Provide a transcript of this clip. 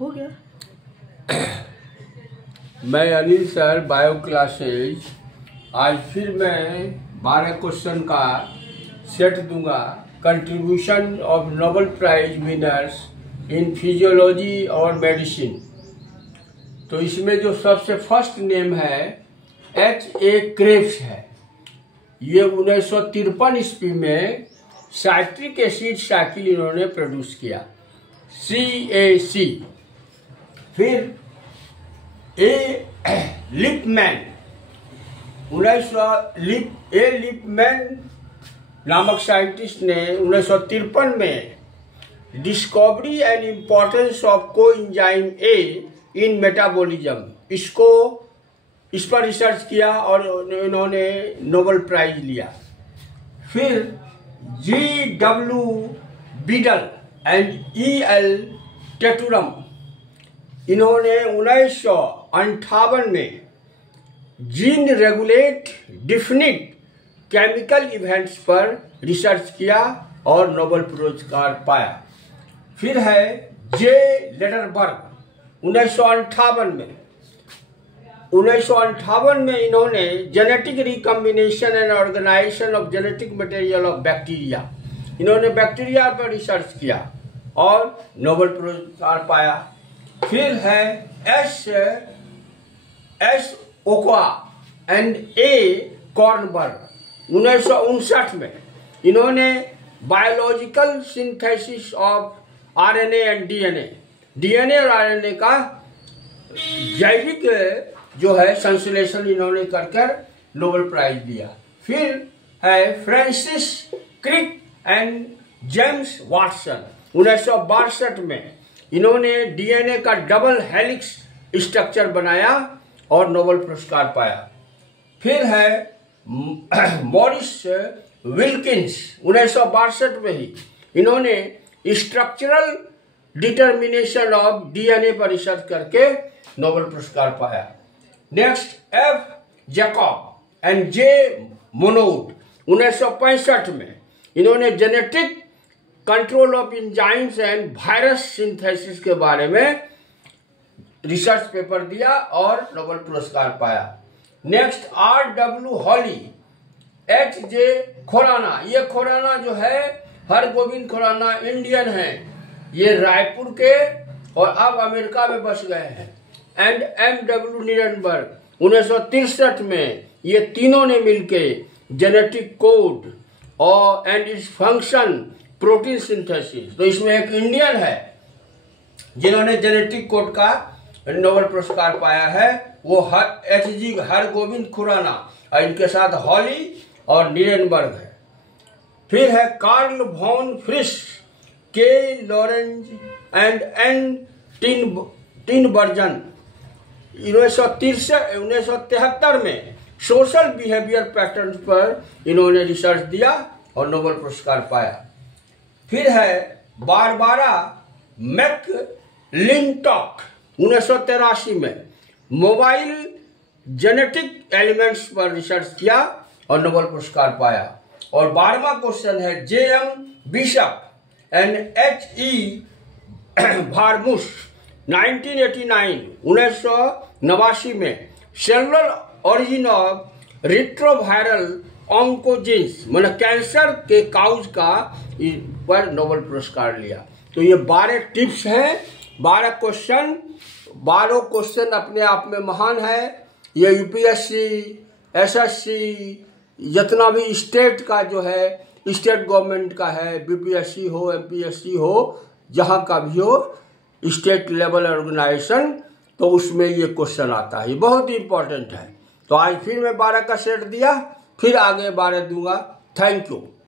हो गया। मैं अनिल सर, बायो क्लासेज। आज फिर मैं 12 क्वेश्चन का सेट दूंगा। Contribution of Nobel prize winners in physiology और मेडिसिन। तो इसमें जो सबसे फर्स्ट नेम है H.A. क्रेब्स है। ये 1953 ईस्वी में साइट्रिक एसिड साइकिल इन्होंने प्रोड्यूस किया, CAC। फिर लिपमैन लिपमैन नामक साइंटिस्ट ने 1953 में discovery and importance of coenzyme A in metabolism, इस पर रिसर्च किया और इन्होंने नोबेल प्राइज लिया। फिर G.W. Beadle and E.L. टेटुरम, इन्होंने 1958 में gene regulate definite chemical events पर रिसर्च किया और नोबेल पुरस्कार पाया। फिर है J. लेडरबर्ग, 1958 में इन्होंने genetic recombination and organisation of genetic material of bacteria, इन्होंने बैक्टीरिया पर रिसर्च किया और नोबेल पुरस्कार पाया। फिर है S Ochoa and A. Kornberg, 1959 में इन्होंने biological synthesis of RNA and DNA और RNA का जैविक जो है संश्लेषण इन्होंने कर नोबेल प्राइज दिया। फिर है Francis Crick and James Watson, 1962 में इन्होंने DNA का डबल हेलिक्स स्ट्रक्चर बनाया और नोबेल पुरस्कार पाया। फिर है मॉरिस विल्किंस, 1962 में ही इन्होंने स्ट्रक्चरल डिटर्मिनेशन ऑफ DNA पर रिसर्च करके नोबेल पुरस्कार पाया। Next F. Jacob and J. Monod, 1965 में इन्होंने genetic control of enzymes and virus synthesis के बारे में रिसर्च पेपर दिया और नोबेल पुरस्कार पाया। Next R.W. हॉली, H.J. खुराना, ये खुराना जो है हरगोविंद खुराना इंडियन है, ये रायपुर के और अब अमेरिका में बस गए हैं। And M.W. निरनबर्ग, 1963 में ये तीनों ने मिलके जेनेटिक कोड और and its function protein synthesis, तो इसमें एक इंडियन है जिन्होंने जेनेटिक कोड का नोबेल पुरस्कार पाया है, वो H.G. हरगोविंद खुराना और इनके साथ हॉली और निरनबर्ग है। फिर है Karl von Frisch, K. Lorenz and N. Tinbergen, 1973 में सोशल बिहेवियर पैटर्न्स पर इन्होंने रिसर्च दिया और नोबेल पुरस्कार पाया। फिर है बारबारा मैकलिंटॉक, 1983 में मोबाइल जेनेटिक एलिमेंट्स पर रिसर्च किया और नोबेल पुरस्कार पाया। और 12वां क्वेश्चन है J.M. Bishop and H.E. भारमुस, 1989 में cellular origin of retroviral oncogenes, मतलब कैंसर के काउज का पर नोबेल पुरस्कार लिया। तो ये 12 टिप्स हैं, 12 क्वेश्चन अपने आप में महान है। ये UPSC, SSC, जितना भी स्टेट का जो है, स्टेट गवर्नमेंट का है, BPSC हो, MPSC हो, जहाँ का भी हो स्टेट लेवल ऑर्गेनाइजेशन, तो उसमें ये क्वेश्चन आता है, बहुत ही इंपॉर्टेंट है। तो आज फिर मैं 12 का सेट दिया, फिर आगे 12 दूंगा। Thank you.